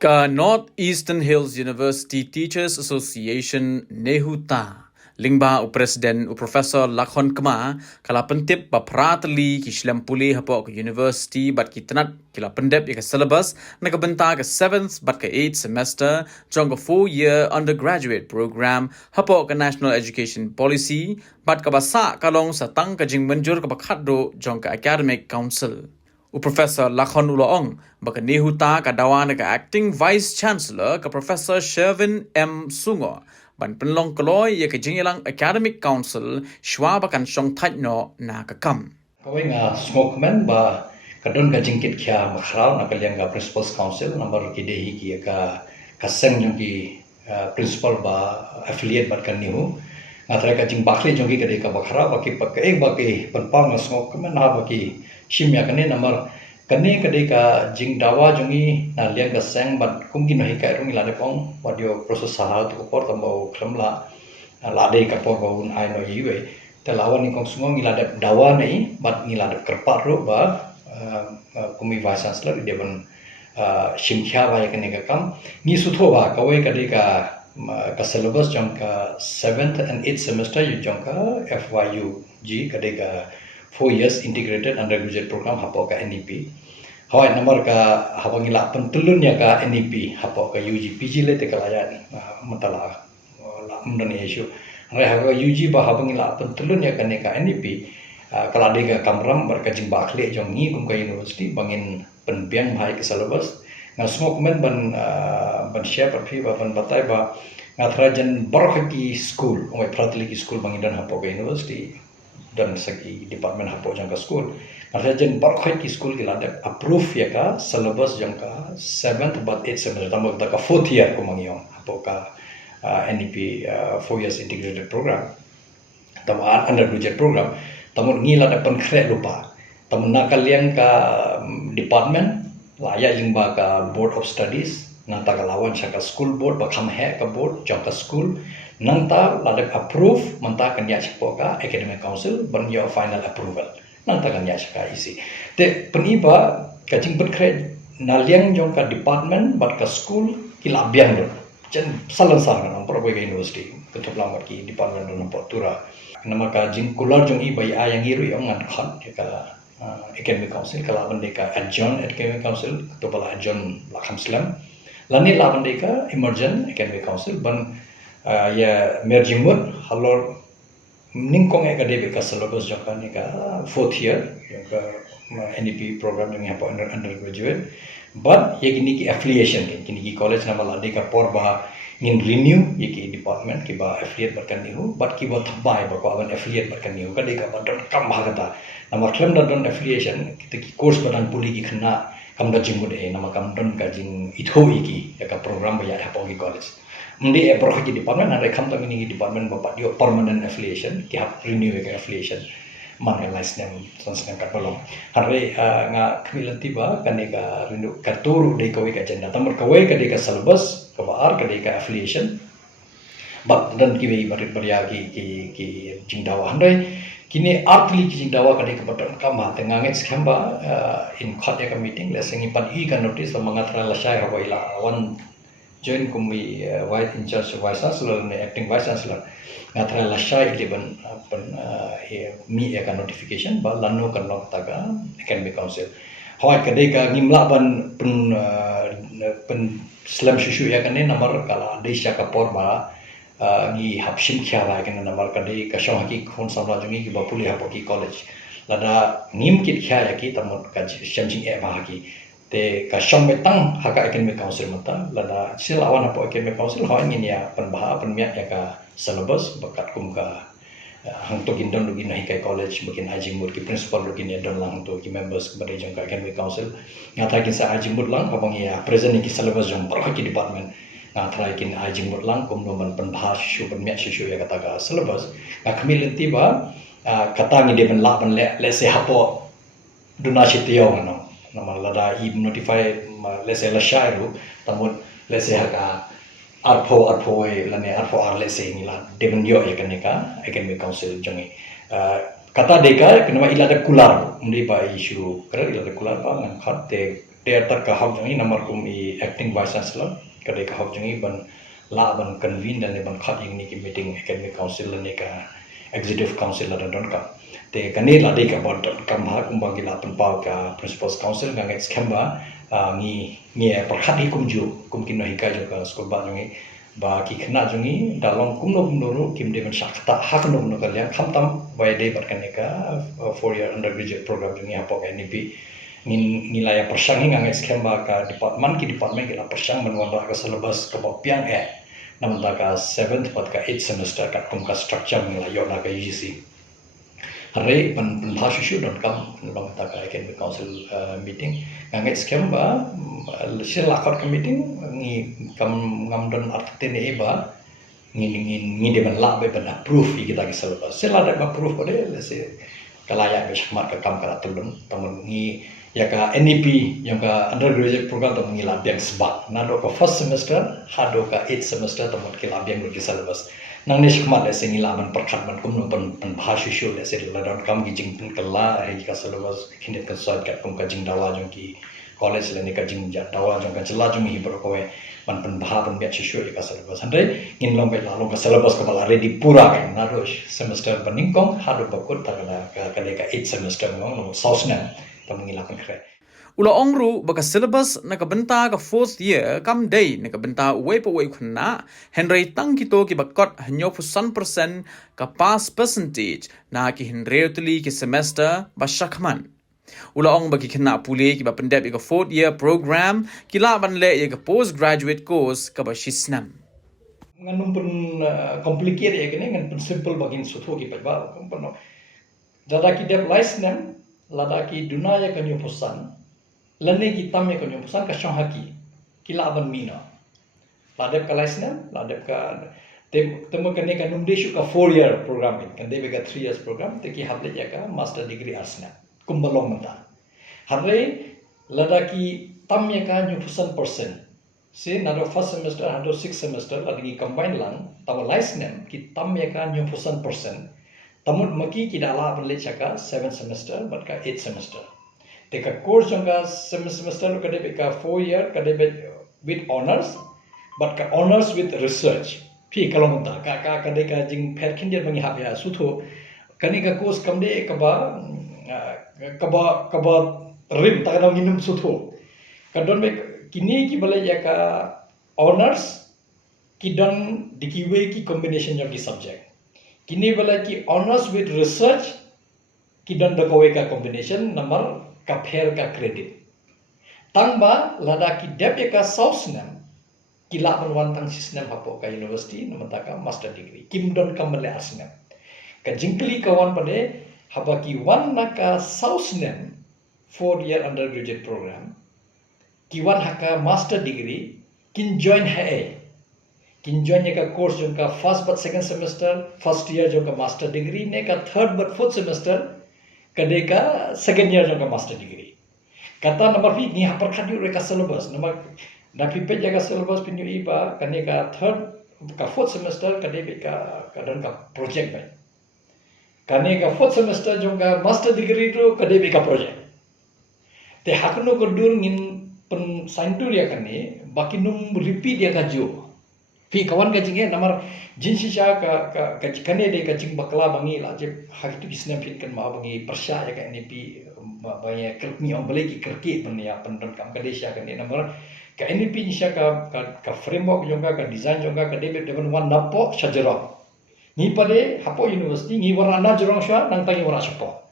Ka North Eastern Hills University Teachers Association Nehuta Lingba Presiden Profesor Lakhon Kema kala pentip bapratli ki Shlam puli hapo ke university bat ki tenat kila pendep ya ke syllabus na ke benta ke 7th bat ke 8th semester jong ke 4-year undergraduate program hapo ke National Education Policy bat ke basa kalong satang ke jing menjur ke bakhadro jong ke Academic Council. Profesor Lakhon Uloong baka Nehuta kadawan ke Acting Vice Chancellor ke Profesor Shervin M. Sungo ban penlong keloy ya ke Jingilang Academic Council shwa bakan syong tajno na kekam. Kawai nga smokeman ba kadon ka jingkit kya makhraw na kalyang ka Principals Council number kidehi ki ka kaseng yung ki principal ba affiliate bat kan nihu nga try ka jing bakli yung ki kadai ka makhraw baki pagkaig baki panpang nga smokeman na baki shimya kani number kani kadai ka jing dawa jungi na liang ka seng bat kumgi no hikai rungi lade pong wadio proses sahal tu kopor tambau klamla lade ka por baun ai no yiwe telawan ni kong semua ngiladap dawa ni bat ngiladap kerpat ro ba kumi vice chancellor dia ban shimkhya ba yakne ka kam ni sutho ba kawai kadai ka syllabus jong ka 7th and 8th semester yu jong ka FYU G kadai ka 4 years integrated undergraduate program hapo ka NEP hawai nomor ka hapo ngila pentelun ya ka NEP hapo ka UG PG le te kalaya ni matala la mdani issue Rehaga UG bah habang ila pentelun ya kane ka NEP kalau ada ka kamram berkajing bakle jong ngi kum ka university bangin penbiang bhai ke syllabus nga smoke men ban share perfi ba ban batai ba nga trajan barkhaki school oi pratliki school bangin dan hapo ka university dan segi department hapo jang ka school trajan barkhaki school gila approve ya ka syllabus jang ka 7th but 8th semester tambah ka 4th year ko mangyong hapo ka NEP 4 years integrated program tamu undergraduate program tamu ngila da penkret lupa tamu nakal yang ka department laya jingba ka board of studies nanta ka lawan syaka school board ba kham he ka board jangka school nanta lada approve manta kan ya chipo ka academic council ban your final approval nanta kan ya syaka isi te peniba ka jing penkret naliang jangka department bat ka school kila biang do jan salan saran ang Paraguay University ketua lamar ki department ng Portura nama ka jing kular jong i bai ayang iru yang ngan khat ka academic council kala bande ka adjourn academic council ketua pala adjourn lakham slam lani la bande ka emergent academic council ban ya merjimut halor ningkong ka debe ka syllabus jong ka ni ka 4th year yang ka NEP program yang apa undergraduate but ye kini ki affiliation kini ki college nama lade ka porba ngin renew ye ki department ki ba affiliate barkan nihu but ki ba thabai ba ko aban affiliate barkan nihu ka de ka badon kam bhagata nama claim da don affiliation kita ki course badan puli ki khna kam da jingud e nama kam don ka jing itho ki ya ka program ba ya hapo ki college mndi e pro ki department na rekam ta ngini department ba dio permanent affiliation ki hap renew ka affiliation mangalais nem transnem kat belum hari nga kemilan tiba kaneka rindu katuru de kawai ka janda tamur kawai ka de ka syllabus ka baar ka de ka affiliation bak dan kiwi barit baryagi ki jingdawa handai kini artli ki jingdawa ka de ka badan kama tenganget skamba in khatya ka meeting lesengi pan I ka notice mangatra la shai hawa ila one join kumi white in charge vice chancellor ne acting vice chancellor ngatra la shai eleven mi ka notification ba lanu kan nok taga academic council hoi kadai ka ngimla ban pen slam shushu ya kan nomor kala desha ka por ba ngi hapshim khya ba kan nomor kadai ka shong ki khon samra jungi ki bapuli hapoki college lada ngim kit khya ya ki tamot ka shamjing e ba ki te ka shong betang haka academic council mata lada silawan hapo academic council hoi ngin ya penbaha penmiak ya ka syllabus bakat kum ka hang to gindon lugi nahi kai college bakin ajimur ki principal lugi ne don lang to ki members kepada jong ka academic council ngata kin sa ajimur lang abang ya present ki syllabus jong par ki department ngatra kin ajimur lang kum no man penbahas shu penmiak shu ya kata ka syllabus ka khamil tiba kata ngi de ben la ban le se hapo donasi tio ngano nama lada i notify le se la shairu tamut le se haka arpo lane arpo arle se nila demen yo ya kaneka academic council jongi kata deka kenapa ila ada kular mndi ba issue kera ila ada kular pa ngan khat te dia tak kahau jangi nomor kum i acting vice chancellor kadai kahau jangi ban convene dan ban khat ing ni ki meeting academic council ni ka executive council dan don ka te kani la de ka bod kam ha kum bagi la pen pau ka principals council ka ngai skamba ngi perkhat hi kum ju kum kin no hika jo ka skol ba jangi ba ki khna jangi dalong kum no ru kim de ban sakta hak no no ka liang kham tam bai de bat kan ka 4-year undergraduate program jangi apok NEP nilai persang hingga ngai skemba ka department ki la persang menwanda ka syllabus ka piang namun ka 7th pat ka 8th semester ka kum ka structure nilai yo na ka UGC hare pan bhashu don kam long ta ka academic council meeting ngai skemba sila lakot ka meeting ni kam ngam don artene eba ngi de ban la be ban approve kita ki syllabus sila da approve ode lese kalaya be shmat ka kam kara tulun tamun ngi ya ka NEP yang ka undergraduate program tamun ngi labiang sebab nado ka first semester hado ka 8th semester tamun ki labiang ki syllabus nang ni shmat le singi laban perkhat ban kum no pan bhashu shu le se la don kam gi jing pun kala he ka syllabus kinit ka side ka kum ka jing dawa jong ki college le ni ka jing ja dawa jong ka jela jong hi bro ko pan bha pan biat shu ka syllabus handai in long be la long ka syllabus ka bala ready pura ka nado semester paningkong hado bakut ta ka 8th semester ngong sausna tamungilakan kre Ula ongru baka syllabus na kabenta ka 4th year kam day na kabenta uwe pa uwe kuna Henry tang kito ki bakot hanyo pusan persen ka pass percentage na ki Henry utuli ki semester ba shakman. Ula ong bagi kena puli ki ba pendep ka 4th year program ki la ban le ka postgraduate course ka ba shisnam. Nganum pun complicated ya kene ngan pun simple bagin sutho ki pa pun dada ki dep license lada ki dunaya kanyo pusan lane ki tamme kanyo pusan ka shahaki kila ban mina ladep ka license ladep ka temo kane ka numde shu ka 4-year program kan debe ka 3 years program te ki hable ya ka master degree arsna kumbalong mata harre lada ki tamme ka nyu pusan percent se nado first semester hado 6 semester lagi combine lang tawa license ki tamme ka nyu pusan percent tamut maki ki dala ban le chaka 7 semester but ka 8 semester teka course jongka semester ka debe ka 4 year ka debe with honors but ka honors with research phi kalonta ka de ka jing pher khindir bangi habya sutho kani ka course kamde ka ba rim ta na minum sutho ka don be kini ki bale ya ka honors ki don dikiwe ki combination jong ki subject kini bala ki honors with research ki don da kowe ka combination number ka pher ka credit tangba lada ki dep ka sausnam ki la ban tang system hapo ka university namata ka master degree kim don kamale asnam ka jingkli ka wan pade haba ki wan na ka sausnam 4-year undergraduate program ki wan haka master degree kin join hai kin join ka course jo ka first but second semester first year jo ka master degree ne ka third but fourth semester kade ka second year jo ka master degree kata number fi ni hapar khadi re ka syllabus number na fi pe jaga syllabus pinyu iba kane ka third ka fourth semester kade be ka dan ka project bai kane ka fourth semester jo ka master degree ro kade be ka project te hakno ko dur ngin pen saintur ya kane bakinum repeat ya ka jo fi kawan ka jinge namar jinsi cha ka kane de ka jing bakla bangi la je hak tu kisna fit kan ma bangi persya ya ka NEP banyak kerni om beli ki kerki pen ya pendon kam ka desya kan namar ka NEP ni sya ka framework jonga ka design jonga ka debe devan wan napo shajara ni pade hapo university ni warana jorong sya nang tangi wara syapo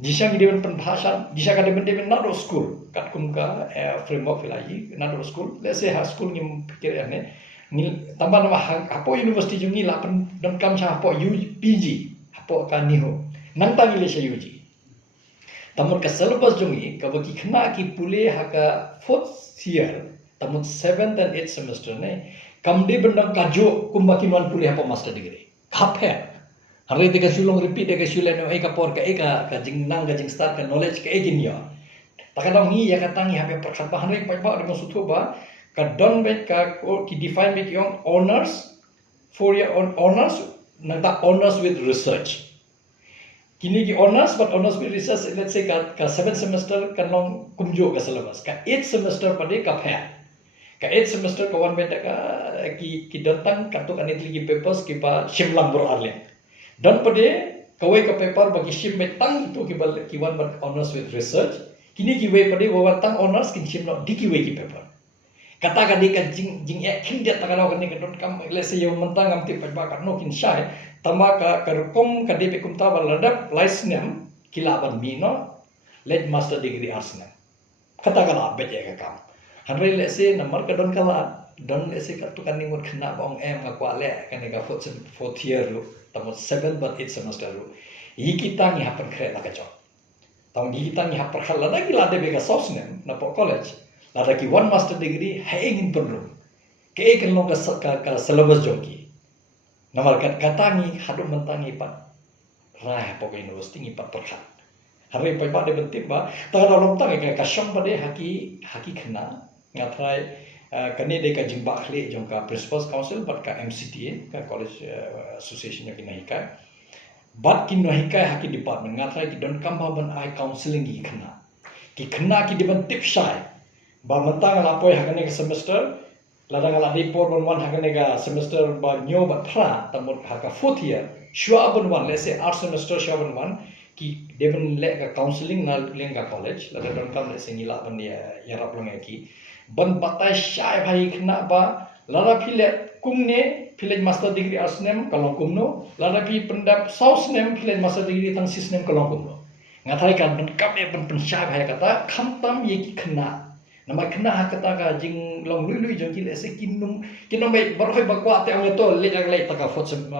jisya ngi devan pen bhasha jisya ka devan nado school kat kum ka framework filai nado school lese ha school ni pikir ane ni tambah nama hapo university jungi lapan dan kam cha hapo PG hapo ka niho nang tangi le sya UG tamut ka syllabus jungi ka baki khna ki pule haka 4th year tamut 7th and 8th semester ne kamde bendang kajo kumbaki man pule hapo master degree kaphe hare de ka sulong repeat de ka sulen e ka por ka jing nang ka jing start ka knowledge ka egin ya takadang ni ya ka tangi hape perkhat bahan rek pa de masutho ba ka don bet ka ki define bet yung honors 4-year honors nang ta honors with research Kini ki honors, but honors with research, let's say ka 7 semester kan long kumjo ka syllabus. Ka 8 semester pade ka phair. Ka 8 semester ka wan beta ka ki datang katuk anit ligi papers ki pa shimlang bor arlen. Dan pade kawai ka paper bagi shim betang itu ki wan bat honors with research. Kini ki wei pade wawatang honors kin shim no diki wei ki paper. Kata ka di ka jing kin dia takalo kan ni ka dot kam let's say yo mentang am ti pa ka no kin shai. Tama ka kerukum ka DP kumta baladap license kilaban mino lead master degree arsnem kata kala bet ya kam hanre le se number ka don kala don le se ka tukan ningut khna bong em ka kwale kan ga fourth year lu tamo 7 but 8 semester lu yi kita ni hapan kre la ka jo tamo yi kita ni hapar khala da kila de ka sosnem na po college la da ki one master degree haing in perlu ke kan lo ka syllabus joki Nomor katangi hadu mentangi pat rai pokok universiti ngi pat perkat. Hari pai pat de bentim ba ta dalam tang ka kasyong pade haki khna ngatrai kani de ka jingba khli jong ka principals council bat ka MCTA ka college association ki nahi ka bat ki nahi ka haki department ngatrai ki don kamba ban ai counseling ki khna ki de bentip shai ba mentang la poi hakane ka semester ladang ala di por one haganega semester ba nyo ba thra tamot haka fourth year shwa abun one let's say 8 semester shwa abun one ki devon le ka counseling na lenga college ladang don kam let's say ngila ban ya yarap long ki ban batai shai bhai khna ba lada phile kumne phile master degree asnem kalong kumno lada phi pendap sausnem phile master degree tang sisnem kalong kumno ngathai kan ban kap e ban shai bhai kata khamtam ye ki khna nama kena kata ka jing long lui jong ki lese kinum bai barhoi bakwa te ang to le jak le taka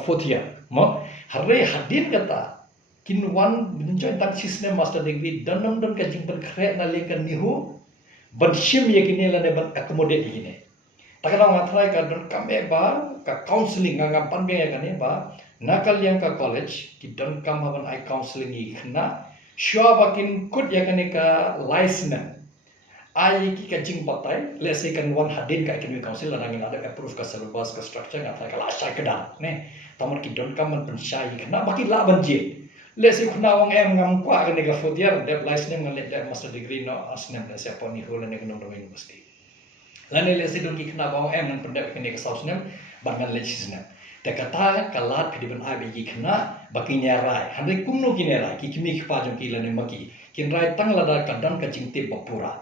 fourth year mo harre hadin kata kin one join tak system master degree danam don ka jing per kre na le kan nihu ban shim ye kini la ne ban accommodate kini takana ngathrai ka don kame ba ka counseling nga pan be ya kane ba nakal yang ka college ki don kam haban ai counseling i khna shwa bakin kut ya kane ka license ai ki ka jing patai let's say kan one hadin ka academic council la ngin ada approve ka syllabus ka structure nga ka la sha kada ne tamar ki don kam man penshai kana baki la banji let's say khna wong em ngam kwa ka ne ka fourth year de license ngal de master degree no asnem le se poni hol ne no university la ne let's say don ki khna wong em nan pendek ka ne ka sausnem ban ngal le chisnem te kata kalat phidi ban ai be khna baki nya rai hande kumno ki ne rai ki kimi khpa jong ki la ne maki kin rai tang la da ka dan ka jing te bapura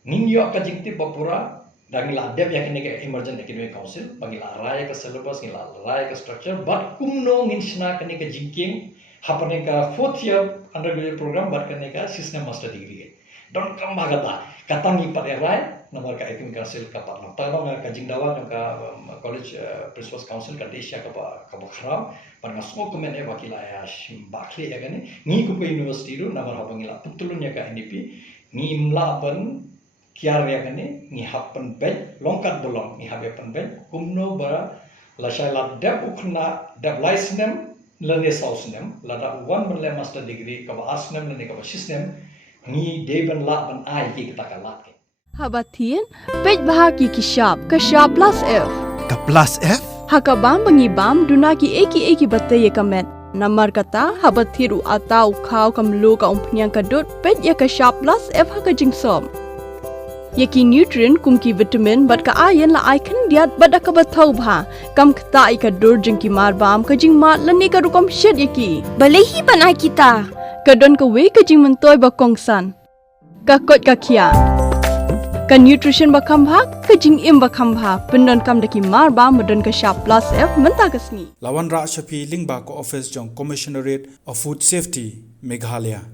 Ninyo ka jingti bapura dangila dep ya kene ka emergent academic council bangila raya ka syllabus ngila raya ka structure but kumno nginshna kene ka jingking hapane ka fourth year undergraduate program but kene ka system master degree don kam bagata katangi pare rai nomor ka academic council ka patna ta no ka jingdawa ka college principals council ka desya ka khara par nga smo komen e wakila ya bakhle ya kene ngi ku university ru nomor habangila putulunya ka NDP ngi mlaban kiar ya kane ngi happen ben longkat bolong ngi habe pen ben kumno bara la shaila dep ukna dep licenem lane sausnem la da one le master degree ka asnem lane ka system ngi deben la ban ai ki kita kalat ke habatin pej bahagi ki shap plus f ka plus f hakabam bangi bam dunaki eki batte ye kamet namar kata habathiru atau khau kamlu ka umpnyang kadut pej ya ka shap plus f haka jingsom Yaki nutrient kumki vitamin bat ka ayan la icon diat bada ka bathau bha kam khta ka dur jingki marbam ka jing mat lani ka rukom shed yaki balehi banai kita ka don ka we ka jing mentoy ba kongsan ka kot ka khia ka nutrition ba khambha ka jing im ba khambha pendon kam daki marbam modon ka sharp plus f menta kasni lawan ra shapi lingba ko office jong commissionerate of food safety Meghalaya